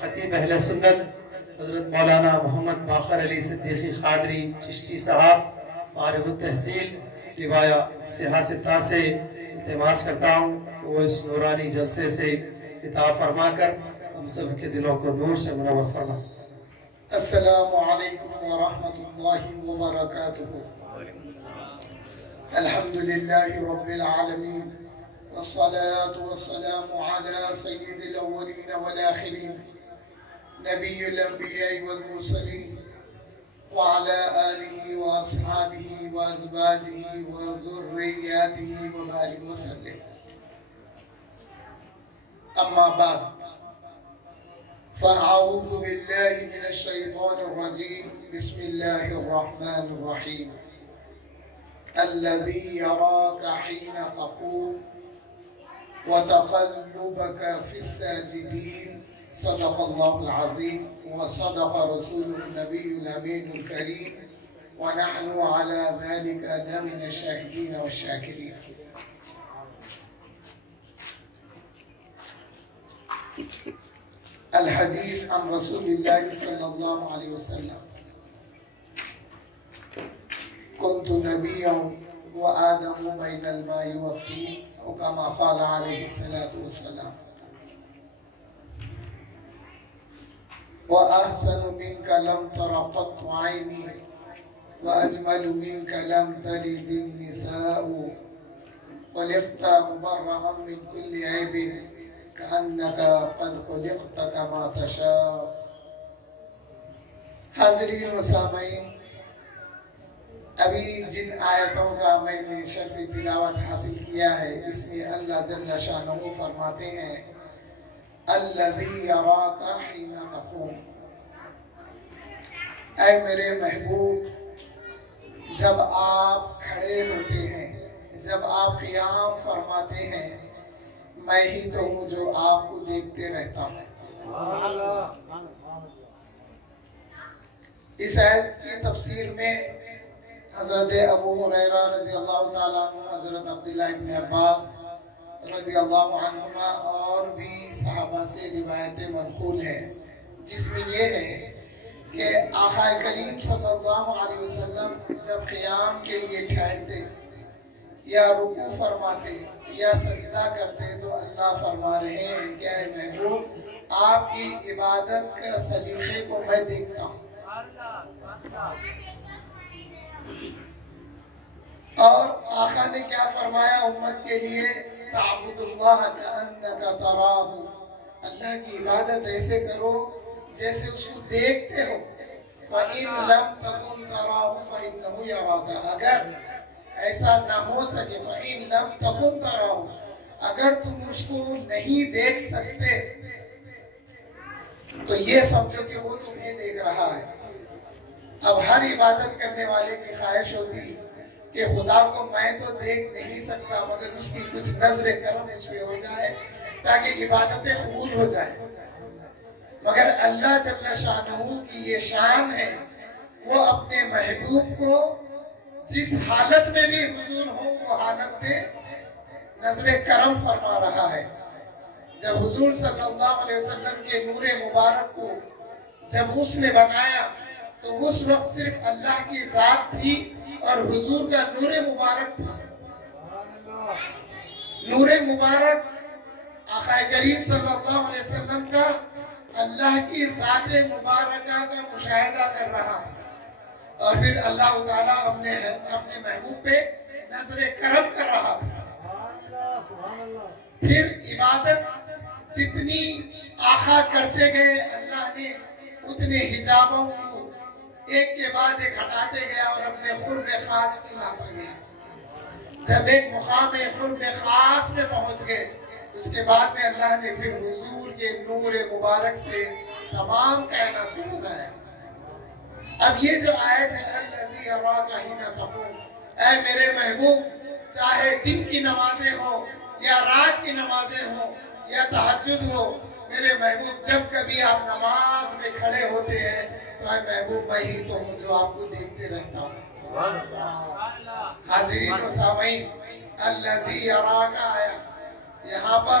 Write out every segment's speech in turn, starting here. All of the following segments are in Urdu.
خطیب اہل سنت حضرت مولانا محمد باقر علی صدیقی قادری چشتی صاحب فارغ التحصیل روایہ صحت ستہ سے التماس کرتا ہوں وہ اس نورانی جلسے سے خطاب فرما کر ہم سب کے دلوں کو نور سے منور فرما۔ السلام علیکم ورحمۃ اللہ وبرکاتہ۔ الحمد للہ رب العالمین والصلاة والسلام على سید الاولین والآخرین نبی الانبیاء والمرسلین وعلى آلہ واصحابہ وازواجہ وذریاتہ وبارک وسلم۔ اما بعد فأعوذ بالله من الشيطان الرجيم بسم الله الرحمن الرحيم الذي يراك حين تقوم وتقلبك في الساجدين صدق الله العظيم وصدق رسوله النبي الأمين الكريم ونحن على ذلك لمن الشاهدين والشاكرين۔ الحدیث عن رسول اللہ صلی اللہ علیہ وسلم كنت نبيا وآدم بين الماء والطين أو كما قال عليه الصلاة والسلام وأحسن منك لم تر قط عيني وأجمل منك لم تلد النساء خلقت مبرأ من كل عيب كأنك قد خلقت كما تشاء۔ حاضرین و سامعین، ابھی جن آیتوں کا میں نے شرح تلاوت حاصل کیا ہے اس میں اللہ جل شانہ فرماتے ہیں الذی یراک حین تقوم، اے میرے محبوب جب آپ کھڑے ہوتے ہیں، جب آپ قیام فرماتے ہیں، میں ہی تو ہوں جو آپ کو دیکھتے رہتا ہوں۔ اس آیت کی تفسیر میں حضرت ابو ہریرہ رضی اللہ تعالیٰ عنہ، حضرت عبداللہ ابن عباس رضی اللہ عنہما اور بھی صحابہ سے روایتیں منقول ہیں، جس میں یہ ہے کہ آقا کریم صلی اللہ علیہ وسلم جب قیام کے لیے ٹھہرتے یا رکوع فرماتے یا سجدہ کرتے تو اللہ فرما رہے ہیں کہ اے محبوب آپ کی عبادت کا سلیقے کو میں دیکھتا ہوں، اور آقا نے کیا فرمایا امت کے لیے تعبد اللہ کأنک تراہ، اللہ کی عبادت ایسے کرو جیسے اس کو دیکھتے ہو۔ فَإِن لَمْ تَكُنْ تَرَاهُ فَإِنَّهُ يَرَاكَ، اگر ایسا نہ ہو سکے فَإِن لَمْ تَكُنْ تَرَاهُ، اگر تم اس کو نہیں دیکھ سکتے تو یہ سمجھو کہ وہ تمہیں دیکھ رہا ہے۔ اب ہر عبادت کرنے والے کی خواہش ہوتی کہ خدا کو میں تو دیکھ نہیں سکتا مگر اس کی کچھ نظر کرم مجھ پہ ہو جائے تاکہ عبادتیں قبول ہو جائیں، مگر اللہ جل شانہ کی یہ شان ہے وہ اپنے محبوب کو جس حالت میں بھی حضور ہو وہ حالت میں نظر کرم فرما رہا ہے۔ جب حضور صلی اللہ علیہ وسلم کے نور مبارک کو جب اس نے بنایا تو اس وقت صرف اللہ کی ذات تھی اور حضور کا نور مبارک تھا۔ نور مبارک آقا کریم صلی اللہ علیہ وسلم کا اللہ کی ذات مبارکہ کا مشاہدہ کر رہا تھا، اور پھر اللہ تعالیٰ اپنے محبوب پہ نظر کرم کر رہا تھا۔ پھر عبادت جتنی آقا کرتے گئے اللہ نے اتنے حجابوں کو ایک کے بعد ایک ہٹاتے گیا اور اپنے قرب خاص کی لاتا گیا۔ جب ایک مقام قرب خاص میں پہنچ گئے اس کے بعد میں اللہ نے پھر حضور کے نور مبارک سے تمام کائنات کو بنایا۔ اب یہ جو آیت ہے الذی یراک حین تقوم، اے میرے محبوب چاہے دن کی نمازیں ہوں یا رات کی نمازیں ہوں یا تہجد ہو، میرے محبوب جب کبھی آپ نماز میں کھڑے ہوتے ہیں تو اے محبوب میں ہی تو ہوں جو آپ کو دیکھتے رہتا ہوں۔ حاضرین و سامعین، الذی یراک آیا، یہاں پر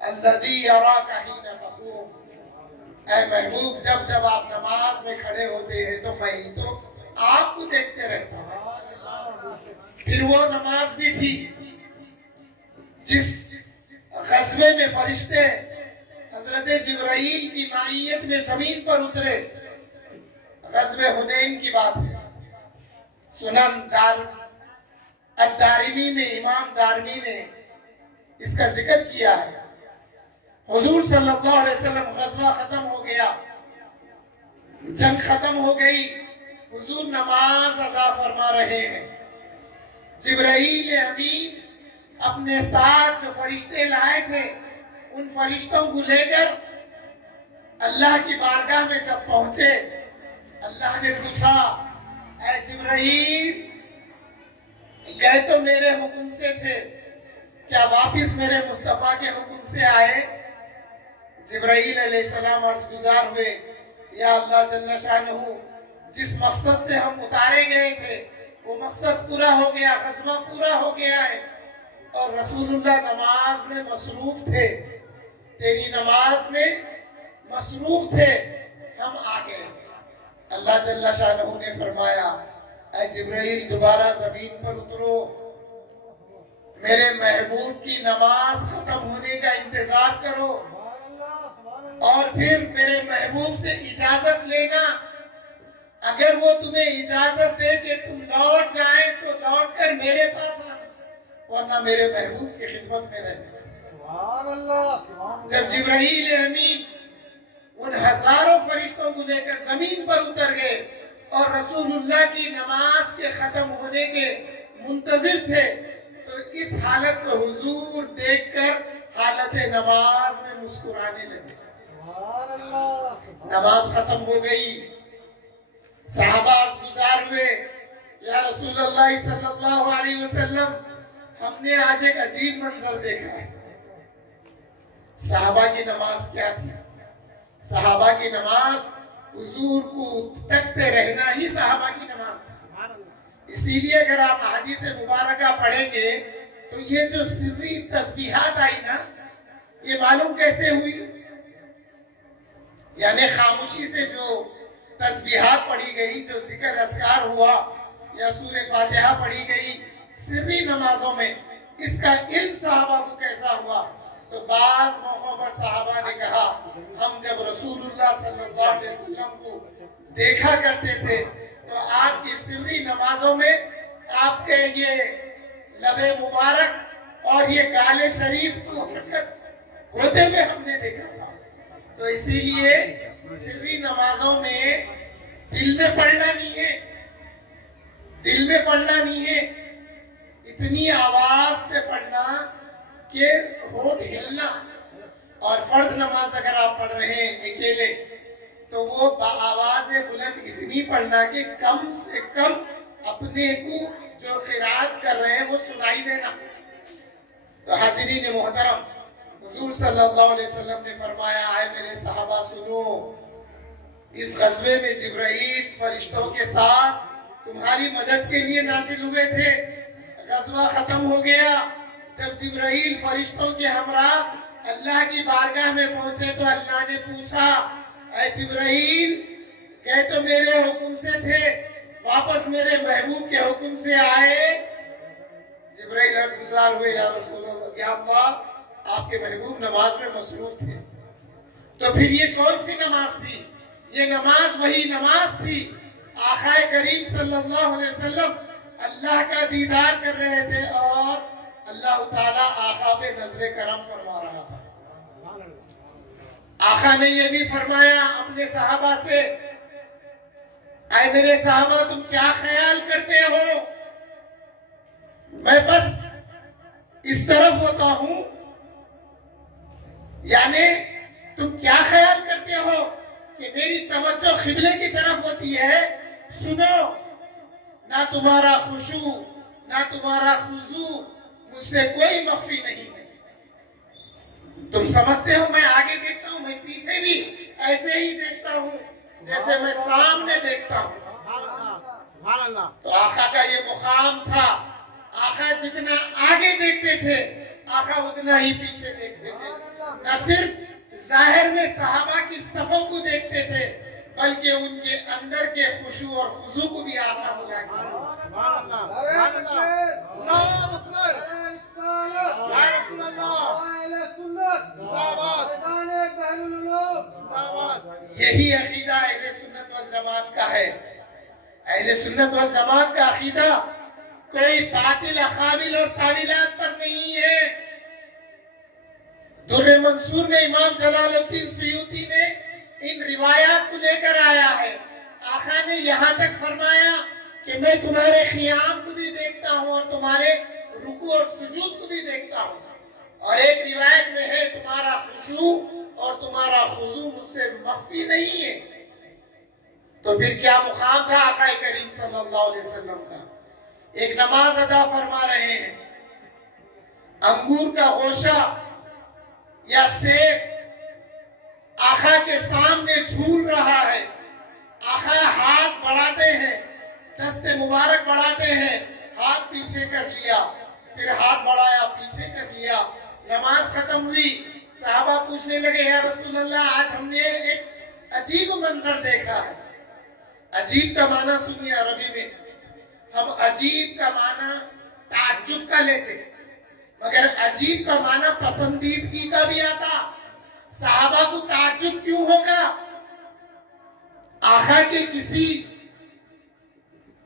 الذی یراک حین تقوم، اے محبوب جب جب آپ نماز میں کھڑے ہوتے ہیں تو میں ہی تو آپ کو دیکھتے رہتا ہوں۔ پھر وہ نماز بھی تھی جس غزوے میں فرشتے حضرت جبرائیل کی معیت میں زمین پر اترے، غزوہ حنین کی بات ہے۔ سنن الدارمی میں امام دارمی نے اس کا ذکر کیا ہے۔ حضور صلی اللہ علیہ وسلم غزوہ ختم ہو گیا، جنگ ختم ہو گئی، حضور نماز ادا فرما رہے ہیں۔ جبرائیل امین اپنے ساتھ جو فرشتے لائے تھے ان فرشتوں کو لے کر اللہ کی بارگاہ میں جب پہنچے، اللہ نے پوچھا اے جبرائیل گئے تو میرے حکم سے تھے، کیا واپس میرے مصطفیٰ کے حکم سے آئے؟ جبرائیل علیہ السلام عرض گزار ہوئے یا اللہ جل شانہ، جس مقصد سے ہم اتارے گئے تھے وہ مقصد پورا ہو گیا، غزوہ پورا ہو گیا ہے، اور رسول اللہ نماز میں مصروف تھے، تیری نماز میں مصروف تھے، ہم آ گئے۔ اللہ جل شانہ نے فرمایا اے جبرائیل دوبارہ زمین پر اترو، میرے محبوب کی نماز ختم ہونے کا انتظار کرو، اور پھر میرے محبوب سے اجازت لینا، اگر وہ تمہیں اجازت دے کہ تم لوٹ جائیں تو لوٹ کر میرے پاس آنا، ورنہ میرے محبوب کی خدمت میں رہنا۔ جب جبرائیل امین ان ہزاروں فرشتوں کو لے کر زمین پر اتر گئے اور رسول اللہ کی نماز کے ختم ہونے کے منتظر تھے، تو اس حالت کو حضور دیکھ کر حالت نماز میں مسکرانے لگے۔ نماز ختم ہو گئی، صحابہ عرض گزار ہوئے یا رسول اللہ صلی اللہ علیہ وسلم ہم نے آج ایک عجیب منظر دیکھا ہے۔ صحابہ کی نماز کیا تھی؟ صحابہ کی نماز حضور کو تکتے رہنا ہی صحابہ کی نماز تھی۔ اسی لیے اگر آپ حدیث مبارکہ پڑھیں گے تو یہ جو سری تسبیحات آئی نا، یہ معلوم کیسے ہوئی؟ یعنی خاموشی سے جو تسبیحات پڑھی گئی، جو ذکر اذکار ہوا یا سورہ فاتحہ پڑھی گئی سری نمازوں میں، اس کا علم صحابہ کو کیسا ہوا؟ تو بعض موقعوں پر صحابہ نے کہا ہم جب رسول اللہ صلی اللہ علیہ وسلم کو دیکھا کرتے تھے تو آپ کی سری نمازوں میں آپ کے یہ لب مبارک اور یہ گال شریف کو حرکت ہوتے ہوئے ہم نے دیکھا تھا۔ تو اسی لیے سری نمازوں میں دل میں پڑھنا نہیں ہے، دل میں پڑھنا نہیں ہے، اتنی آواز سے پڑھنا کہ ہونٹ ہلنا۔ اور فرض نماز اگر آپ پڑھ رہے ہیں اکیلے تو وہ آواز بلند اتنی پڑھنا کہ کم سے کم اپنے کو جو قرات کر رہے ہیں وہ سنائی دینا۔ تو حاضرین محترم، حضور صلی اللہ علیہ وسلم نے فرمایا اے میرے صحابہ سنو، اس غزوے میں جبرائیل فرشتوں کے ساتھ تمہاری مدد کے لیے نازل ہوئے تھے۔ غزوہ ختم ہو گیا، جب جبرائیل فرشتوں کے ہمراہ اللہ کی بارگاہ میں پہنچے تو اللہ نے پوچھا اے جبرائیل کہ تو میرے حکم سے تھے، واپس میرے محبوب کے حکم سے آئے؟ جبرائیل عرض گزار ہوئے یا رسول اللہ، یا اللہ آپ کے محبوب نماز میں مصروف تھے۔ تو پھر یہ کون سی نماز تھی؟ یہ نماز وہی نماز تھی، آقا کریم صلی اللہ علیہ وسلم اللہ کا دیدار کر رہے تھے اور اللہ تعالیٰ آقا پہ نظر کرم فرما رہا تھا۔ آقا نے یہ بھی فرمایا اپنے صحابہ سے اے میرے صحابہ تم کیا خیال کرتے ہو؟ میں بس اس طرف ہوتا ہوں، یعنی تم کیا خیال کرتے ہو کہ میری توجہ قبلے کی طرف ہوتی ہے؟ سنو، نہ تمہارا خشوع نہ تمہارا خضوع مجھ سے کوئی مخفی نہیں ہے۔ تم سمجھتے ہو میں آگے دیکھتا ہوں، میں پیچھے بھی ایسے ہی دیکھتا ہوں جیسے میں سامنے دیکھتا ہوں۔ تو آقا کا یہ مقام تھا، آقا جتنا آگے دیکھتے تھے آقا اتنا ہی پیچھے دیکھتے تھے۔ نہ صرف ظاہر میں صحابہ کی صفوں کو دیکھتے تھے بلکہ ان کے اندر کے خشوع اور خضوع کو بھی آقا ملاحظہ یہی عقیدہ اہل سنت والجماعت کا ہے. اہل سنت والجماعت کا عقیدہ کوئی باطل اقاویل اور تاویلات پر نہیں ہے. در منصور میں امام جلال الدین سیوطی نے ان روایات کو لے کر آیا ہے. آقا نے یہاں تک فرمایا کہ میں تمہارے قیام کو بھی دیکھتا ہوں اور تمہارے رکوع اور سجود کو بھی دیکھتا ہوں. اور ایک روایت میں ہے تمہارا خشوع اور تمہارا خضوع مجھ سے مخفی نہیں ہے. تو پھر کیا مقام تھا آقا کریم صلی اللہ علیہ وسلم کا؟ ایک نماز ادا فرما رہے ہیں، انگور کا گوشہ یا سیب آقا کے سامنے جھول رہا ہے. آقا ہاتھ بڑھاتے ہیں، دست مبارک بڑھاتے ہیں، ہاتھ پیچھے کر لیا، پھر ہاتھ بڑھایا پیچھے کر لیا. نماز ختم ہوئی، صحابہ پوچھنے لگے یا رسول اللہ آج ہم نے ایک عجیب منظر دیکھا ہے. عجیب کا معنی سنیے عربی میں. ہم عجیب کا معنی تعجب کا لیتے مگر عجیب کا معنی پسندیدگی کا بھی آتا. صحابہ کو تعجب کیوں ہوگا؟ آقا کے کسی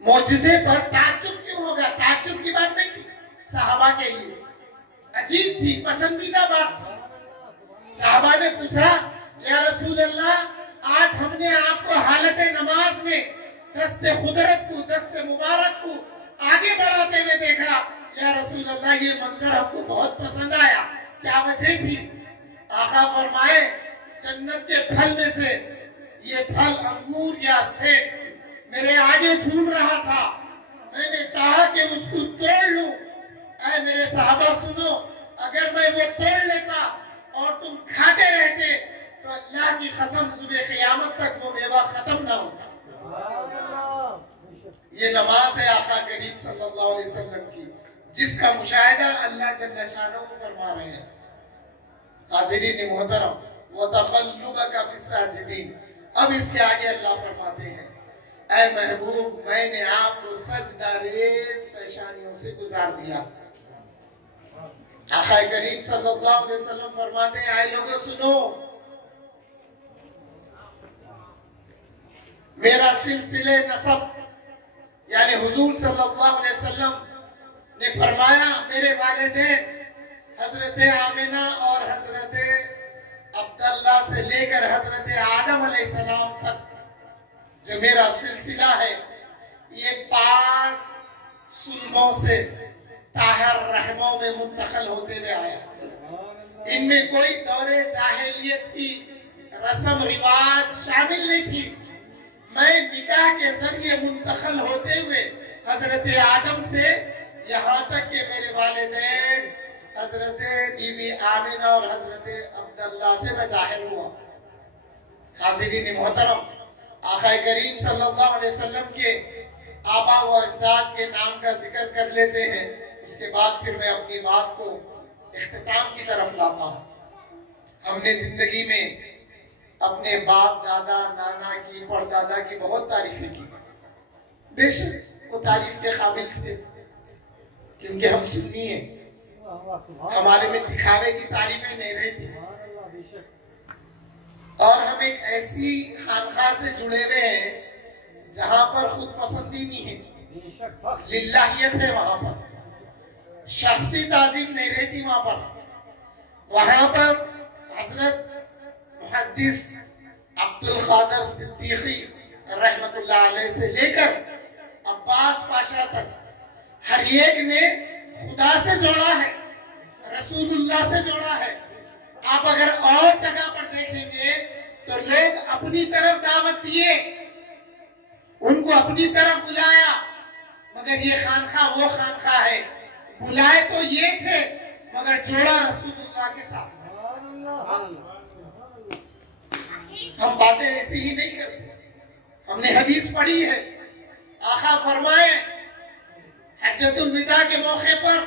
معجزے پر تعجب کیوں ہوگا؟ تعجب کی بات نہیں تھی، صحابہ کے لیے عجیب تھی، پسندیدہ بات تھی. صحابہ نے پوچھا یا رسول اللہ آج ہم نے آپ کو حالت نماز میں دست قدرت کو، دست مبارک کو آگے بڑھاتے ہوئے دیکھا. یا رسول اللہ یہ منظر ہم کو بہت پسند آیا، کیا وجہ تھی؟ آقا فرمائے جنت کے پھل میں سے یہ پھل انگور یا سیب میرے آگے جھول رہا تھا، میں نے چاہا کہ اس کو توڑ لوں. اے میرے صحابہ سنو، اگر میں وہ توڑ لیتا اور تم کھاتے رہتے تو اللہ کی قسم صبح قیامت تک وہ میوہ ختم نہ ہوتا. یہ نماز ہے آقا کریم صلی اللہ علیہ وسلم کی، جس کا مشاہدہ اللہ جل شانہ کو فرما رہے ہیں. حاضرین محترم وَتَقَلُّبَكَ فِي السَّاجِدِينَ. اب اس کے آگے اللہ فرماتے ہیں اے محبوب میں نے آپ کو سجدہ ریز پیشانیوں سے گزار دیا. آقا کریم صلی اللہ علیہ وسلم فرماتے ہیں اے لوگوں سنو، میرا سلسلے نسب یعنی حضور صلی اللہ علیہ وسلم نے فرمایا میرے والدین حضرت آمنہ اور حضرت عبداللہ سے لے کر حضرت آدم علیہ السلام تک جو میرا سلسلہ ہے یہ پاک سلبوں سے طاہر رحموں میں منتقل ہوتے ہوئے آیا. ان میں کوئی دور جاہلیت کی رسم رواج شامل نہیں تھی. میں نکاح کے ذریعے منتقل ہوتے ہوئے حضرت آدم سے یہاں تک کہ میرے والدین حضرت بی بی آمنہ اور حضرت عبداللہ سے میں ظاہر ہوا. حاضرین محترم آقا کریم صلی اللہ علیہ وسلم کے آبا و اجداد کے نام کا ذکر کر لیتے ہیں، اس کے بعد پھر میں اپنی بات کو اختتام کی طرف لاتا ہوں. ہم نے زندگی میں اپنے باپ دادا نانا کی پردادا کی بہت تعریفیں کی. بے شک وہ تعریف کے قابل تھے کیونکہ ہم سنی ہیں، ہمارے میں دکھاوے کی تعریفیں نہیں رہتی. اور ہم ایک ایسی خانقاہ سے جڑے ہوئے ہیں جہاں پر خود پسندی نہیں ہے، للہیت ہے. وہاں پر شخصی تعظیم نہیں رہتی. وہاں پر حضرت محدث عبد القادر صدیقی رحمت اللہ علیہ سے لے کر عباس پاشا تک ہر ایک نے خدا سے جوڑا ہے، رسول اللہ سے جوڑا ہے. آپ اگر اور جگہ پر دیکھیں گے تو لوگ اپنی طرف دعوت دیے، ان کو اپنی طرف بلایا، مگر یہ خانقاہ وہ خانقاہ ہے بلائے تو یہ تھے مگر جوڑا رسول اللہ کے ساتھ. ہم باتیں ایسی ہی نہیں کرتے. ہم نے حدیث پڑھی ہے، آقا فرمائے حجۃ الوداع کے موقع پر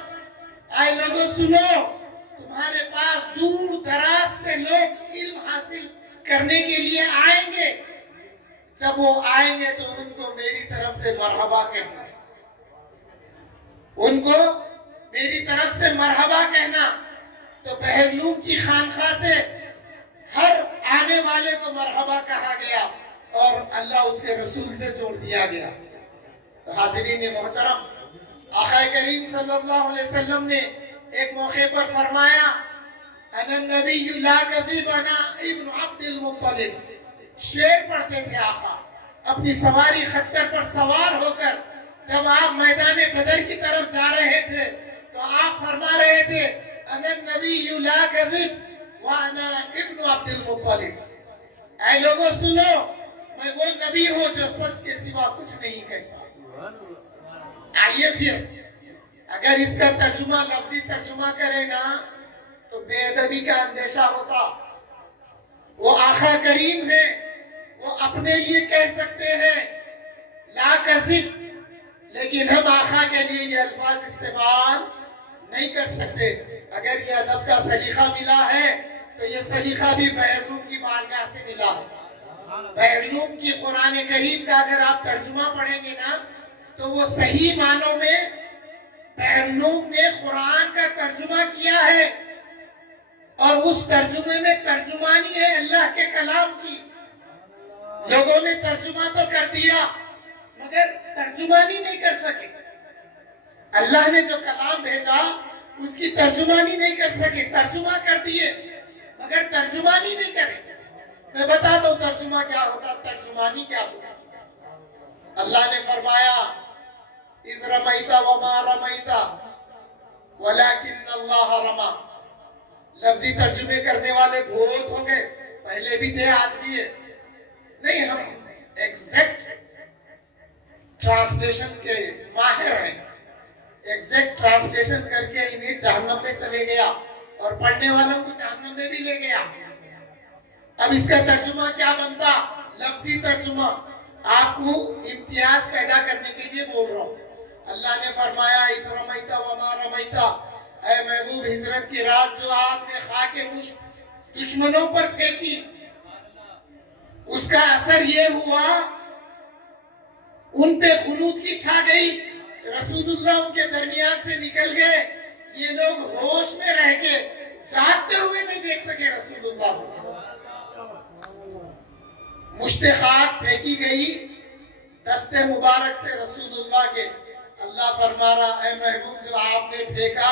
اے لوگوں سنو، تمہارے پاس دور دراز سے لوگ علم حاصل کرنے کے لیے آئیں گے. جب وہ آئیں گے تو ان کو میری طرف سے مرحبا کہنا. ان کو میری طرف سے مرحبا کہنا. تو بہرلوم کی خانقاہ سے ہر آنے والے کو مرحبا کہا گیا اور اللہ اس کے رسول سے جوڑ دیا گیا. تو حاضرین محترم، آقا کریم صلی اللہ علیہ وسلم نے ایک موقع پر فرمایا انا النبی لا کذب انا ابن عبد المطلب. شعر پڑھتے تھے آقا اپنی سواری خچر پر سوار ہو کر. جب آپ میدان بدر کی طرف جا رہے تھے تو آپ فرما رہے تھے انا النبی لا کذب وانا ابن عبد المطلب. اے لوگوں سنو، میں وہ نبی ہوں جو سچ کے سوا کچھ نہیں کہتا. آئیے پھر اگر اس کا ترجمہ لفظی ترجمہ کرے نا تو بے ادبی کا اندیشہ ہوتا. وہ آقا کریم ہے، وہ اپنے لیے کہہ سکتے ہیں لا کذب، لیکن ہم آقا کے لیے یہ الفاظ استعمال نہیں کر سکتے. اگر یہ ادب کا سلیقہ ملا ہے تو یہ سلیقہ بھی بہرلوم کی بارگاہ سے ملا ہے. بہرلوم کی قرآن کریم کا اگر آپ ترجمہ پڑھیں گے نا تو وہ صحیح معنوں میں بہرلوم نے قرآن کا ترجمہ کیا ہے، اور اس ترجمے میں ترجمانی ہے اللہ کے کلام کی. لوگوں نے ترجمہ تو کر دیا مگر ترجمانی نہیں کر سکے. اللہ نے جو کلام بھیجا اس کی ترجمانی نہیں کر سکے. ترجمہ کر دیے مگر ترجمانی نہیں کرے. میں بتا دوں ترجمہ کیا ہوتا، ترجمانی کیا ہوتا. اللہ نے فرمایا اذ رمیت وما رمیت ولکن اللہ رما. لفظی ترجمے کرنے والے بہت ہوں گے، پہلے بھی تھے آج بھی ہے. نہیں، ہم ایگزیکٹ ٹرانسلیشن کے ماہر ہیں. ایگزیکٹ ٹرانسلیشن کر کے انہیں جہنم میں چلے گیا اور پڑھنے والوں کو جہنم میں بھی لے گیا. اب اس کا ترجمہ کیا بنتا؟ لفظی ترجمہ. آپ کو امتیاز پیدا کرنے کے لیے بول رہا ہوں. اللہ نے فرمایا اذ رمیت وما رمیت، اے محبوب ہجرت کی رات جو آپ نے خاک مشت دشمنوں پر پھینکی، اس کا اثر یہ ہوا ان پہ خنود کی چھا گئی. رسول اللہ ان کے درمیان سے نکل گئے. یہ لوگ ہوش میں رہ کے جاگتے ہوئے نہیں دیکھ سکے رسول اللہ کو. مشت خاک پھینکی گئی دست مبارک سے رسول اللہ کے. اللہ فرما رہا اے محبوب جو آپ نے پھینکا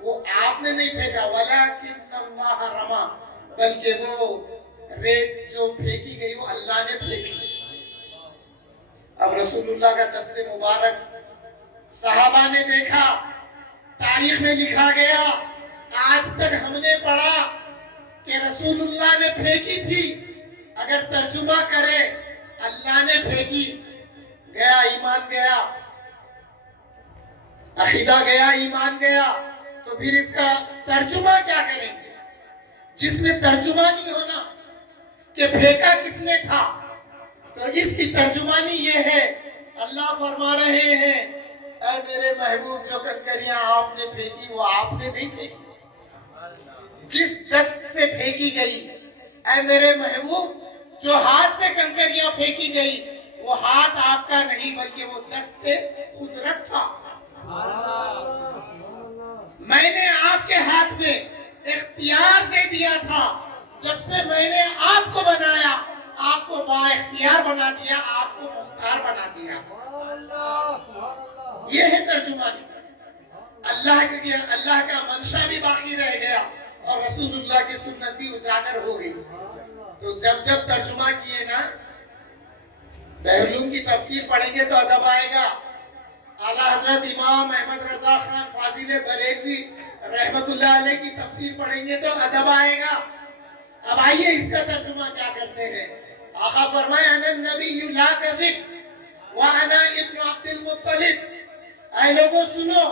وہ آپ نے نہیں پھینکا ولیکن اللہ رما، بلکہ وہ ریت جو پھینکی گئی وہ اللہ نے پھینکی. اب رسول اللہ کا دست مبارک صحابہ نے دیکھا، تاریخ میں لکھا گیا، آج تک ہم نے پڑھا کہ رسول اللہ نے پھینکی تھی. اگر ترجمہ کرے اللہ نے پھینکی، گیا ایمان گیا، عقیدہ گیا، ایمان گیا. تو پھر اس کا ترجمہ کیا کریں گے جس میں ترجمہ نہیں ہونا کہ پھینکا کس نے تھا؟ تو اس کی ترجمانی یہ ہے، اللہ فرما رہے ہیں اے میرے محبوب جو کنکریاں آپ نے پھینکی وہ آپ نے نہیں پھینکی. جس دست سے پھینکی گئی اے میرے محبوب جو ہاتھ سے کنکریاں پھینکی گئی وہ ہاتھ آپ کا نہیں بلکہ وہ دست قدرت تھا. میں نے آپ کے ہاتھ میں اختیار دے دیا تھا. جب سے میں نے آپ کو بنایا آپ کو با اختیار بنا دیا، آپ کو مختار بنا دیا. یہ ہے ترجمانی. اللہ کا منشا بھی باقی رہ گیا اور رسول اللہ کی سنت بھی اجاگر ہو گئی. تو جب ترجمہ کیے نا، بہرلوم کی تفسیر پڑھیں گے تو ادب آئے گا. اعلیٰ حضرت امام احمد رضا خان فاضل بریلوی رحمت اللہ علیہ کی تفسیر پڑھیں گے تو ادب آئے گا. اب آئیے اس کا ترجمہ کیا کرتے ہیں. آقا فرمائے انا النبی لا کذب وانا ابن عبد المطلب. اے لوگوں سنو،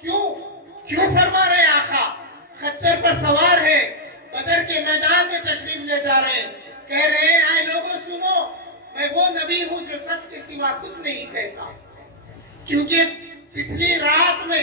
کیوں فرما رہے آقا؟ خچر پر سوار ہے، بدر کے میدان میں تشریف لے جا رہے ہیں، کہہ رہے ہیں اے لوگوں سنو، میں وہ نبی ہوں جو سچ کے سوا کچھ نہیں کہتا. کیونکہ پچھلی رات میں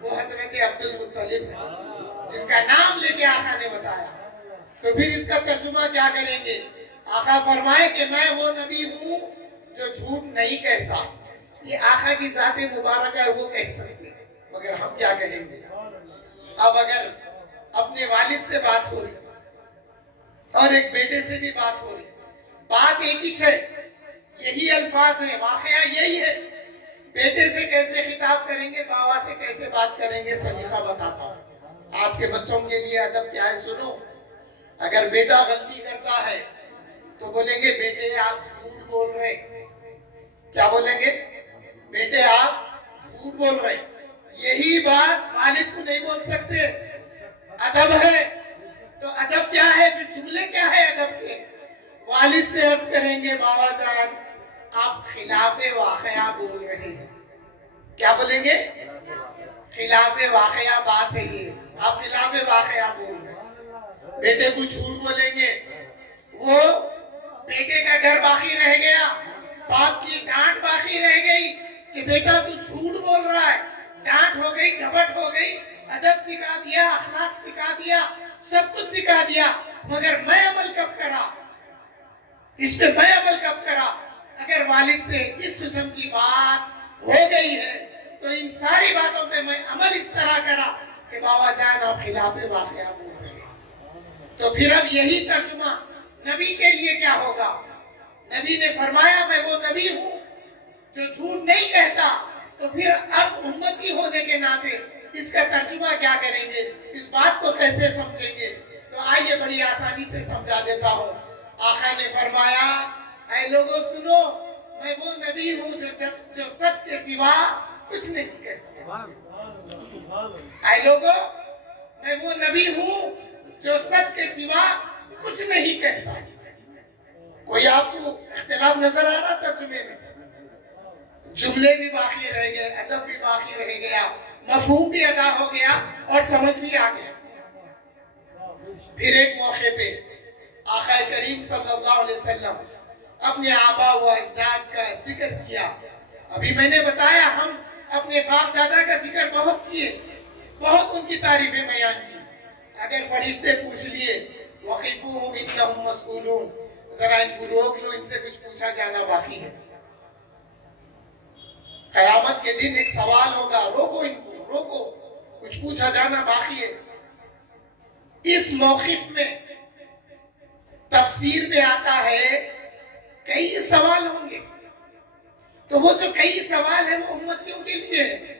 وہ حضرت عبد المطلب ہے جن کا نام لے کے آقا نے بتایا. تو پھر اس کا ترجمہ کیا کریں گے؟ آقا فرمائے کہ میں وہ نبی ہوں جو جھوٹ نہیں کہتا. یہ آقا کی ذات مبارکہ ہے، وہ کہہ سکتے، مگر ہم کیا کہیں گے؟ اب اگر اپنے والد سے بات ہو رہی اور ایک بیٹے سے بھی بات ہو رہی، بات ایک ہی ہے، یہی الفاظ ہیں، واقعہ یہی ہے. بیٹے سے کیسے خطاب کریں گے، بابا سے کیسے بات کریں گے، سلیقہ بتاتا ہوں. آج کے بچوں کے لیے ادب کیا ہے سنو. اگر بیٹا غلطی کرتا ہے تو بولیں گے بیٹے آپ جھوٹ بول رہے. کیا بولیں گے؟ بیٹے آپ جھوٹ بول رہے. یہی بات والد کو نہیں بول سکتے. ادب ہے تو ادب کیا ہے، پھر جملے کیا ہے ادب کے؟ والد سے عرض کریں گے بابا جان آپ خلاف واقعہ بول رہے ہیں. کیا بولیں گے؟ خلاف واقعہ بات ہے یہ، آپ خلاف واقعہ بول رہے ہیں. بیٹے کو جھوٹ بولیں گے، وہ بیٹے کا ڈر باقی رہ گیا، باپ کی ڈانٹ باقی رہ گئی کہ بیٹا تو جھوٹ بول رہا ہے. ڈانٹ ہو گئی، ڈبٹ ہو گئی، ادب سکھا دیا، اخلاق سکھا دیا، سب کچھ سکھا دیا، مگر میں عمل کب کرا، اس پہ میں عمل کب کرا؟ اگر والد سے اس قسم کی بات ہو گئی ہے تو ان ساری باتوں پہ میں عمل اس طرح کرا کہ بابا جان آپ خلاف واقعہ بول رہے ہیں. تو پھر اب یہی ترجمہ نبی کے لیے کیا ہوگا؟ نبی نے فرمایا میں وہ نبی ہوں جو جھوٹ نہیں کہتا. تو پھر اب امتی ہونے کے ناطے اس کا ترجمہ کیا کریں گے، اس بات کو کیسے سمجھیں گے؟ تو آئیے بڑی آسانی سے سمجھا دیتا ہوں. آقا نے فرمایا اے لوگوں سنو، میں وہ نبی ہوں جو سچ کے سوا کچھ نہیں کہتا. اے لوگوں، میں وہ نبی ہوں جو سچ کے سوا کچھ نہیں کہتا. کوئی آپ کو اختلاف نظر آ رہا ترجمے میں؟ جملے بھی باقی رہ گئے، ادب بھی باقی رہ گیا، مفہوم بھی ادا ہو گیا اور سمجھ بھی آ گیا. پھر ایک موقع پہ آقا کریم صلی اللہ علیہ وسلم اپنے آبا و اجداد کا ذکر کیا. ابھی میں نے بتایا ہم اپنے باپ دادا کا ذکر بہت کیے، بہت ان کی تعریفیں بیان کی. اگر فرشتے پوچھ لیے وَقِفُوهُمْ إِنَّهُمْ مَسْئُولُونَ، ذرا ان کو روک لو، ان سے کچھ پوچھا جانا باقی ہے. قیامت کے دن ایک سوال ہوگا، روکو ان کو، روکو، کچھ پوچھا جانا باقی ہے. اس موقف میں تفسیر میں آتا ہے کئی سوال ہوں گے. تو وہ جو کئی سوال ہے وہ امتیوں کے لیے ہے،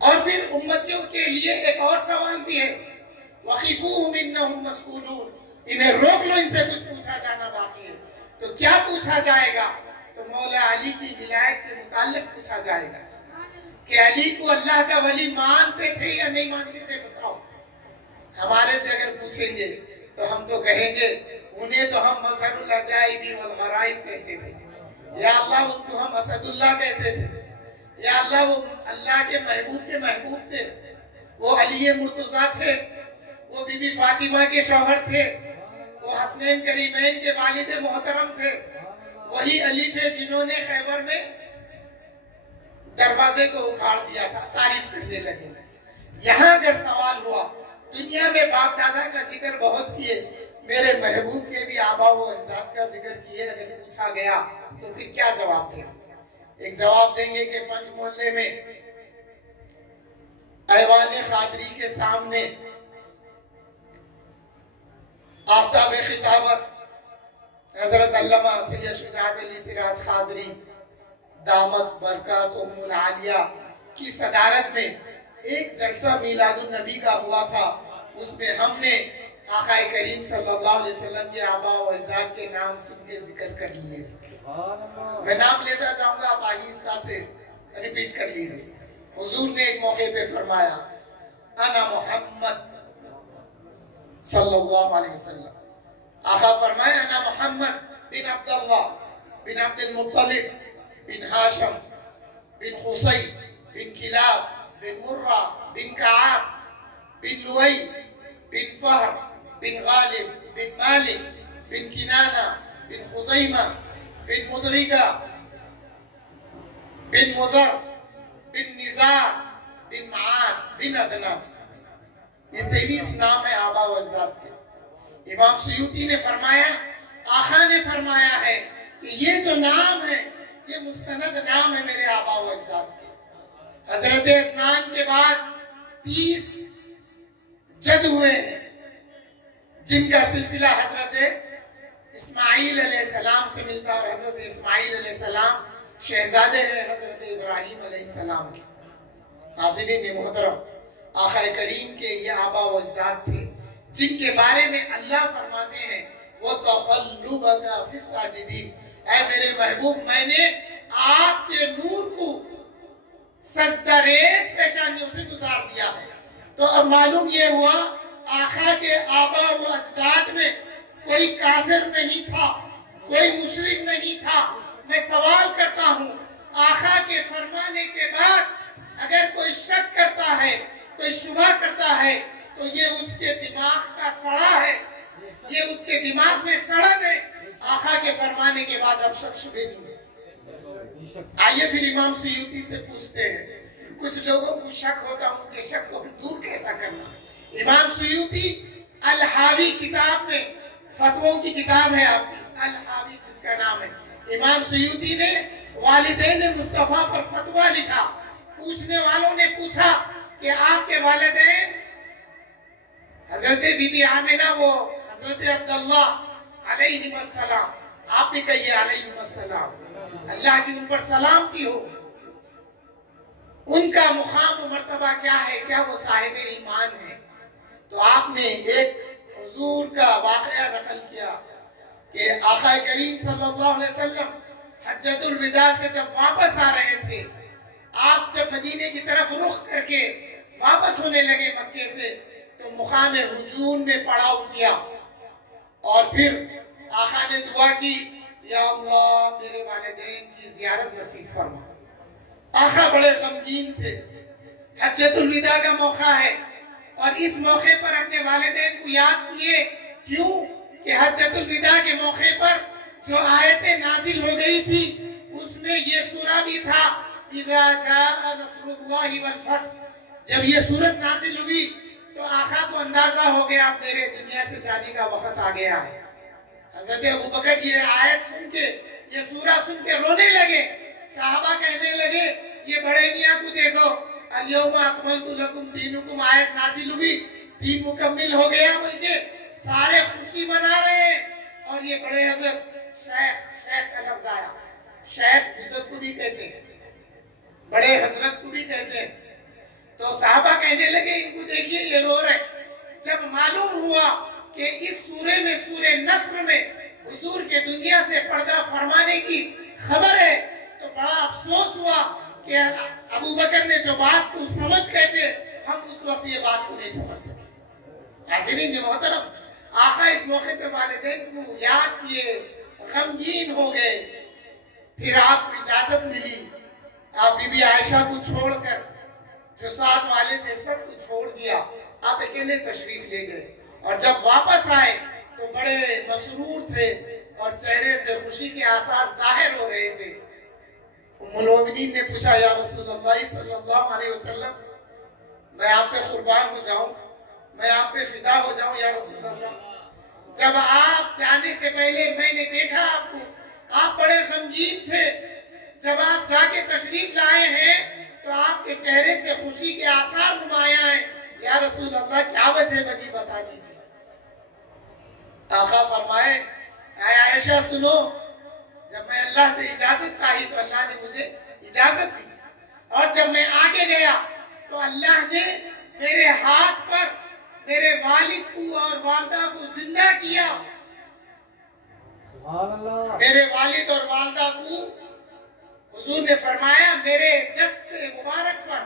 اور پھر امتیوں کے لیے ایک اور سوال بھی ہے وَقِفُوهُمْ إِنَّهُمْ مَسْئُولُونَ، انہیں روک لو، ان سے کچھ پوچھا جانا باقی ہے. تو کیا پوچھا جائے گا؟ تو مولا علی کی ولایت کے متعلق پوچھا جائے گا کہ علی کو اللہ کا ولی مانتے تھے یا نہیں مانتے تھے، بتاؤ. ہمارے سے اگر پوچھیں گے تو ہم تو کہیں گے انہیں تو ہم مظہر العجائب والغرائب کہتے تھے، یا اللہ ان کو ہم اسد اللہ کہتے تھے، یا اللہ وہ اللہ کے محبوب تھے، وہ علی مرتضیٰ تھے، وہ بی بی فاطمہ کے شوہر تھے، وہ حسنین کریمین کے والد محترم تھے، وہی علی تھے جنہوں نے خیبر میں دروازے کو اکھاڑ دیا تھا. تعریف کرنے لگے. یہاں اگر سوال ہوا، دنیا میں باپ دادا کا ذکر بہت کیے، میرے محبوب کے بھی آبا و اجداد کا ذکر کیے، اگر پوچھا گیا تو پھر کیا جواب دیں گے؟ ایک جواب دیں گے کہ پنچ محلے میں ایوان قادری کے سامنے آفتاب خطابت حضرت علامہ سید شجاعت علی سراج قادری دامت برکات ام العالیہ کی صدارت میں ایک جلسہ میلاد النبی کا ہوا تھا. اس میں ہم نے آقا کریم صلی اللہ علیہ وسلم کے آبا و اجداد کے نام سن کے ذکر کر لیے تھے. میں نام لیتا چاہوں گا، آپ آہستہ سے ریپیٹ کر لیجئے. حضور نے ایک موقع پہ فرمایا انا محمد صلی اللہ علیہ وسلم. آقا فرمایا انا محمد بن عبداللہ بن عبد المطلب بن ہاشم بن خصی بن کلاب بن مرہ بن کعاب بن لوئی بن فہر بن غالب بن مالک بن کنانہ بن خزیمہ بن مدرکہ بن مضر بن نزار بن معاد بن عدنان، یہ 23 نام ہے آبا و اجداد کے۔ امام سیوطی نے فرمایا، آقا نے فرمایا ہے کہ یہ جو نام ہے یہ مستند نام ہے میرے آبا و اجداد کے۔ حضرت عدنان کے بعد 30 جد ہوئے ہیں جن کا سلسلہ حضرت اسماعیل علیہ السلام سے ملتا، اور حضرت اسماعیل علیہ السلام شہزادے ہیں حضرت ابراہیم علیہ السلام کے۔ حاضرین محترم، آقا کریم کے یہ آبا و اجداد تھے جن کے بارے میں اللہ فرماتے ہیں وَتَقَلُّبَكَ فِي السَّاجِدِينَ، اے میرے محبوب میں نے آپ کے نور کو سجدہ ریز پیشانیوں سے گزار دیا ہے۔ تو اب معلوم یہ ہوا آقا کے آبا و اجداد میں کوئی کافر نہیں تھا، کوئی مشرک نہیں تھا۔ میں سوال کرتا ہوں، آقا کے فرمانے کے بعد اگر کوئی شک کرتا ہے، کوئی شبہ کرتا ہے، تو یہ اس کے دماغ کا سڑا ہے، یہ اس کے دماغ میں سڑن ہے۔ آقا کے فرمانے کے بعد اب شک شبہ نہیں ہے۔ آئیے پھر امام سیوطی سے پوچھتے ہیں، کچھ لوگوں کو شک ہوتا ہے، ان کے شک کو ہم دور کیسا کرنا؟ امام سیوطی الحاوی کتاب میں، فتووں کی کتاب ہے آپ کی، الحاوی جس کا نام ہے، امام سیوطی نے والدین مصطفیٰ پر فتوہ لکھا۔ پوچھنے والوں نے پوچھا کہ آپ کے والدین حضرت بی بی آمنہ و حضرت عبداللہ علیہ السلام، آپ بھی کہیے علیہ السلام، اللہ کی ان پر سلامتی ہو، ان کا مقام و مرتبہ کیا ہے؟ کیا وہ صاحب ایمان ہے؟ تو آپ نے ایک حضور کا واقعہ نقل کیا کہ آقا کریم صلی اللہ علیہ وسلم حجۃ الوداع سے جب واپس آ رہے تھے، آپ جب مدینے کی طرف رخ کر کے واپس ہونے لگے مکے سے، تو مقام ہجون میں پڑاؤ کیا، اور پھر آقا نے دعا کی، یا اللہ میرے والدین کی زیارت نصیب فرما۔ آقا بڑے غمگین تھے، حجۃ الوداع کا موقع ہے، اور اس موقع پر اپنے والدین کو یاد کیے۔ کیوں کہ حجۃ الوداع کے موقع پر جو آیتیں نازل ہو گئی تھی اس میں یہ سورہ بھی تھا، اذا جاء نصر اللہ والفتح۔ جب یہ سورت نازل ہوئی تو آقا کو اندازہ ہو گیا اب میرے دنیا سے جانے کا وقت آ گیا ہے۔ حضرت ابوبکر یہ آیت سن کے، یہ سورہ سن کے رونے لگے۔ صحابہ کہنے لگے، یہ بڑے میاں کو دیکھو، الیوم اکملت لکم دینکم آیت نازل ہوئی، دین مکمل ہو گیا، بلکہ سارے خوشی منا رہے ہیں۔ اور یہ بڑے حضرت شیخ کا لفظ آیا، شیخ بزرگ کو بھی کہتے ہیں، بڑے حضرت کو بھی کہتے ہیں۔ تو صحابہ کہنے لگے ان کو دیکھیے یہ رو رہے۔ جب معلوم ہوا کہ اس سورے میں، سورہ نصر میں حضور کے دنیا سے پردہ فرمانے کی خبر ہے، تو بڑا افسوس ہوا کہ ابوبکر نے جو بات کو سمجھ گئے تھے، ہم اس وقت یہ بات کو نہیں سمجھ سکے۔ حاضرین محترم، آقا اس موقع پہ والدین کو یاد کیے، غمگین ہو گئے۔ پھر آپ کو اجازت ملی، آپ بی بی عائشہ کو چھوڑ کر جو ساتھ والے تھے سب کو چھوڑ دیا، آپ اکیلے تشریف لے گئے، اور جب واپس آئے تو بڑے مسرور تھے اور چہرے سے خوشی کے آثار ظاہر ہو رہے تھے۔ ام المومنین نے پوچھا، یا رسول اللہ صلی اللہ علیہ وسلم، میں آپ پہ قربان ہو جاؤں، میں آپ پہ فدا ہو جاؤں یا رسول اللہ؟ جب آپ جانے سے پہلے میں نے دیکھا آپ کو، آپ بڑے غمگین تھے۔ جب آپ جا کے تشریف لائے ہیں تو آپ کے چہرے سے خوشی کے آثار نمایاں ہیں، یا رسول اللہ کیا وجہ بنی بتا دیجیے۔ آقا فرمائے، اے عائشہ سنو، جب میں اللہ سے اجازت چاہی تو اللہ نے مجھے اجازت دی، اور جب میں آگے گیا تو اللہ نے میرے ہاتھ پر میرے والد کو اور والدہ کو زندہ کیا۔ میرے والد اور والدہ کو حضور نے فرمایا میرے دست مبارک پر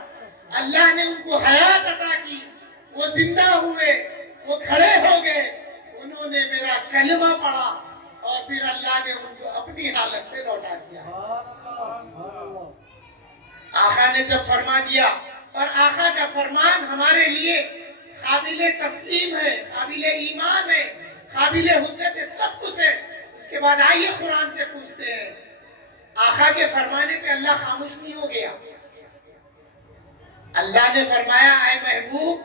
اللہ نے ان کو حیات عطا کی، وہ زندہ ہوئے، وہ کھڑے ہو گئے، انہوں نے میرا کلمہ پڑھا، اور پھر اللہ نے ان کو اپنی حالت پہ لوٹا دیا۔ آقا نے جب فرما دیا، اور آقا کا فرمان ہمارے لیے قابل تسلیم ہے، قابل ایمان ہے، قابل حجت ہے، سب کچھ ہے۔ اس کے بعد آئیے قرآن سے پوچھتے ہیں، آقا کے فرمانے پہ اللہ خاموش نہیں ہو گیا؟ اللہ نے فرمایا اے محبوب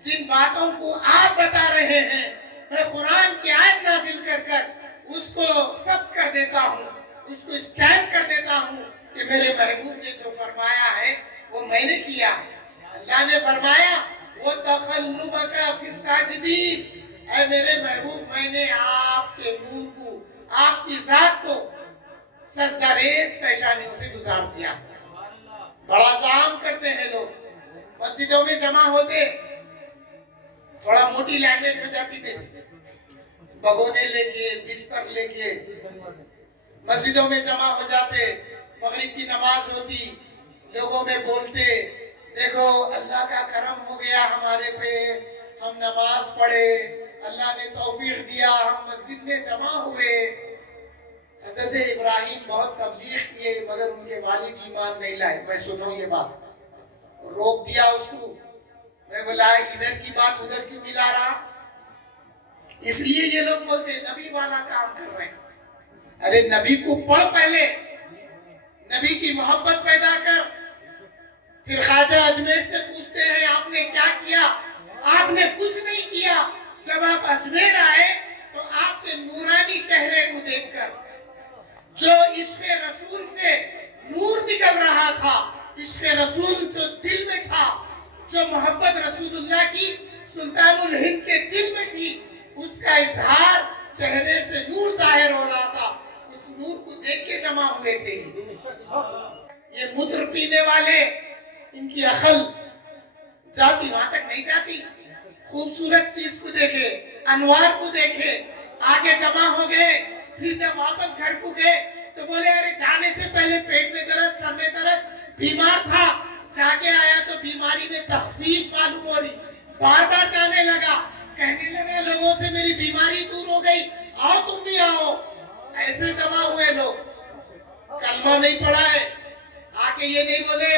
جن باتوں کو آپ بتا رہے ہیں میں قرآن کی آیت نازل کر کر اس کو ثبت کر دیتا ہوں، اس کو اسٹینڈ کر دیتا ہوں کہ میرے محبوب نے جو فرمایا ہے وہ میں نے کیا ہے۔ اللہ نے فرمایا وَتَقَلُّبَكَ فِي السَّاجِدِينَ، اے میرے محبوب میں نے آپ کے نور کو، آپ کی ذات کو سجدہ ریز پیشانیوں سے گزار دیا۔ بڑا زعم کرتے ہیں لوگ، مسجدوں میں جمع ہوتے، تھوڑا موٹی لینگویج ہو جاتی میری، بگونے لے کے بستر لے کے مسجدوں میں جمع ہو جاتے، مغرب کی نماز ہوتی، لوگوں میں بولتے دیکھو اللہ کا کرم ہو گیا ہمارے پہ، ہم نماز پڑھے، اللہ نے توفیق دیا، ہم مسجد میں جمع ہوئے۔ حضرت ابراہیم بہت تبلیغ کیے مگر ان کے والد ایمان نہیں لائے۔ میں سنوں یہ بات، روک دیا اس کو، میں بولا ادھر کی بات ادھر کیوں ملا رہا؟ اس لیے یہ لوگ بولتے نبی والا کام کر رہے ہیں۔ ارے نبی کو پڑھ پہلے، نبی کی محبت پیدا کر، پھر خواجہ اجمیر سے پوچھتے ہیں آپ نے کیا کیا؟ آپ نے کچھ نہیں کیا۔ جب آپ اجمیر آئے تو آپ کے نورانی چہرے کو دیکھ کر جو عشق رسول سے نور نکل رہا تھا، عشق رسول جو دل میں تھا، جو محبت رسول اللہ کی سلطان الہند کے دل میں تھی، اس کا اظہار چہرے سے نور ظاہر ہو رہا تھا، اس نور کو دیکھ کے جمع ہوئے تھے۔ یہ مدر پینے والے، ان کی عقل جاتی وہاں تک نہیں جاتی، خوبصورت چیز کو دیکھے، انوار کو دیکھے، آگے جمع ہو گئے، پھر جب واپس گھر کو گئے تو بولے ارے جانے سے پہلے پیٹ میں درد، سر میں درد، بیمار تھا، جا کے آیا تو بیماری میں تخفیف معلوم ہو رہی، بار بار جانے لگا، کہنے لگا لوگوں سے میری بیماری دور ہو گئی، آؤ تم بھی آؤ۔ ایسے جمع ہوئے لوگ، کلمہ نہیں پڑھا ہے، آ کے یہ نہیں بولے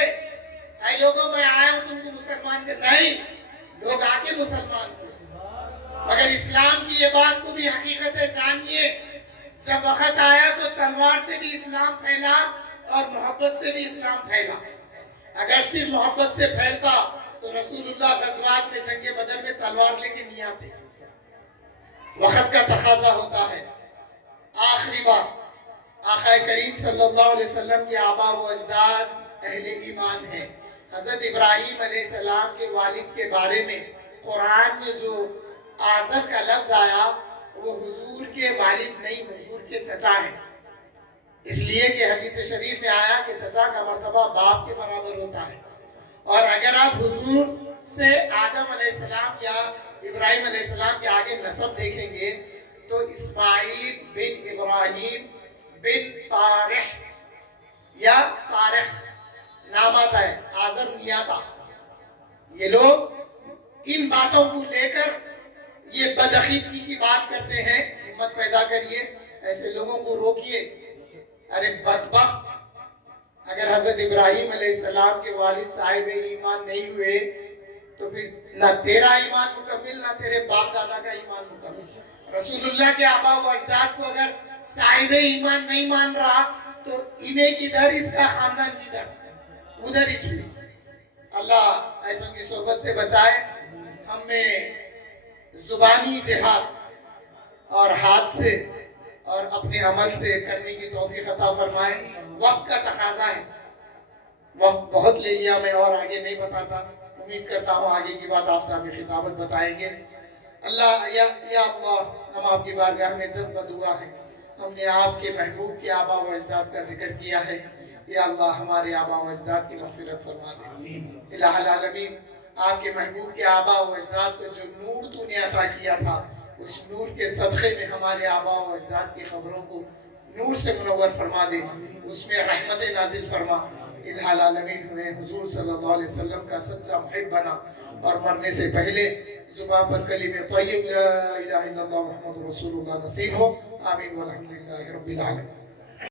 اے لوگوں میں آیا ہوں تم کو مسلمان کر، نہیں، لوگ آ کے مسلمان ہوئے۔ مگر اسلام کی یہ بات کو بھی حقیقت ہے جانیے، جب وقت آیا تو تلوار سے بھی اسلام پھیلا اور محبت سے بھی اسلام پھیلا۔ اگر صرف محبت سے پھیلتا تو رسول اللہ غزوات میں جنگ بدر میں تلوار لے کے نہیں آتے۔ وقت کا تقاضا ہوتا ہے۔ آخری بات، آقا کریم صلی اللہ علیہ وسلم کے آبا و اجداد اہل ایمان ہیں۔ حضرت ابراہیم علیہ السلام کے والد کے بارے میں قرآن میں جو آزر کا لفظ آیا وہ حضور کے والد نہیں، حضور کے چچا ہیں، اس لیے کہ حدیث شریف میں آیا کہ چچا کا مرتبہ باپ کے برابر ہوتا ہے۔ اور اگر آپ حضور سے آدم علیہ السلام یا ابراہیم علیہ السلام کے آگے نسب دیکھیں گے تو اسماعیل بن ابراہیم بن طارح یا طارخ نام آتا ہے، آزر نہیں آتا۔ یہ لوگ ان باتوں کو لے کر یہ بدعقیدگی کی بات کرتے ہیں۔ ہمت پیدا کریے، ایسے لوگوں کو روکیے۔ ارے بدبخت، اگر حضرت ابراہیم علیہ السلام کے والد صاحب ایمان نہیں ہوئے تو پھر نہ تیرا ایمان مکمل نہ تیرے باپ دادا کا ایمان مکمل۔ رسول اللہ کے آبا و اجداد کو اگر صاحب ایمان نہیں مان رہا تو انہیں کدھر، اس کا خاندان کدھر، ادھر ہی چھوڑی۔ اللہ ایسوں کی صحبت سے بچائے، ہمیں زبانی جہاد اور ہاتھ سے اور اپنے عمل سے کرنے کی توفیق عطا فرمائے۔ وقت کا تقاضا ہے، وقت بہت لے لیا میں اور آگے نہیں بتاتا، امید کرتا ہوں آگے کی بات آفتاب خطابت بتائیں گے۔ اللہ یا اللہ، ہم آپ کی بارگاہ میں دست بدعا ہیں، ہم نے آپ کے محبوب کے آبا و اجداد کا ذکر کیا ہے، یا اللہ ہمارے آبا و اجداد کی مغفرت فرما دے۔ الہ العالمین، آپ کے محبوب کے آبا و اجداد کو جو نور تو نے عطا کیا تھا، اس نور کے صدقے میں ہمارے آبا و اجداد کی قبروں کو نور سے منور فرما دے، اس میں رحمت نازل فرما۔ الہ العالمین، ہمیں حضور صلی اللہ علیہ وسلم کا سچا محب بنا اور مرنے سے پہلے زبان پر کلمہ طیب لا الہ الا اللہ محمد رسول اللہ نصیب ہو۔ آمین والحمدللہ رب العالمین۔